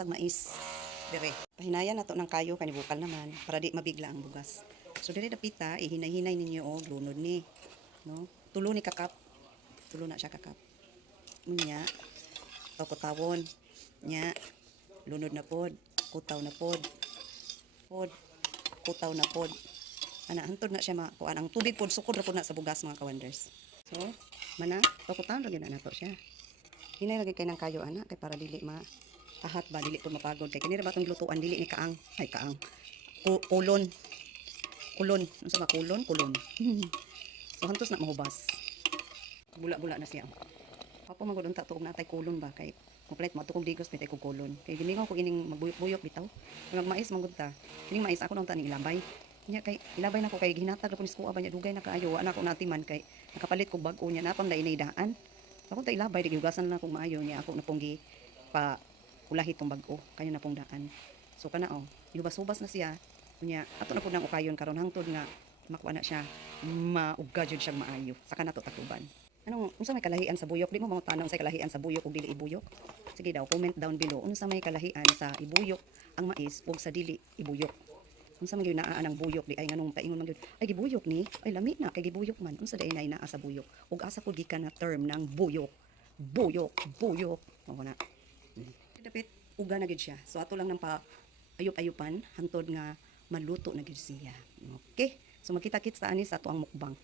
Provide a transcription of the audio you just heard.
tag mais. Dire. Pahinayan nato ng kayo kani bukal naman para di mabigla ang bugas. So dire dapita ihinay-hinay ninyo og lunod ni, no? Tulo ni kakap. Tulo na siya kakap. Unya, kutawon. Nya, lunod na pod, kutaw na pod. Pod, kutaw na pod. Ana hantod na siya makuan ang tubig pod sukod ra pod na sa bugas mga ka-wonders. So, mana, kutawon ra gyud na nato siya. Hinay lagi kay ng kayo ana kay para dili tahat ba dili po mapagod kay kanira ba tong lutuan dili ni kaang ay kaang kulon unsa ba kulon so hantos na mahubas bula-bula na siya apo magud unta tuog natay kulon ba kay complete mo tukog digos bitay kog kulon kay ginigaw ko ining magbuyok-buyok bitaw kung mais manggod ta kining mais ako nang tani ilabay nya kay ilabay na ko kay ginatag ko ni skuha ba nya dugay na kaayo ana ko natiman kay nakapalit kog bag-o nya napang lainay daan ako ta ilabay di hugasan na kog maayo nya ako na pong pa ulahi tong bag-o kayo na pong daan so kana hubas-hubas na siya kunya ato na pud nang ukayon karon hangtod nga makuha na siya maugga jud siyang maayo saka nato takuban anong unsa may kalahian sa buyok di mo mga tanong sa kalahian sa buyok ug dili ibuyok sige daw comment down below unsa may kalahian sa ibuyok ang mais ug sa dili ibuyok unsa man gyud naa ang buyok di ay nganong paingon man gyud ay gibuyok ni ay lami na kay gibuyok man unsa day naa sa buyok ug asa pud gikan na term ng buyok buyok mo na dapit uga na gid siya. So ato lang nang pa ayup-ayupan hangtod nga maluto na gid siya. Okay? So magkita-kits ta ani sa ato ang mukbang.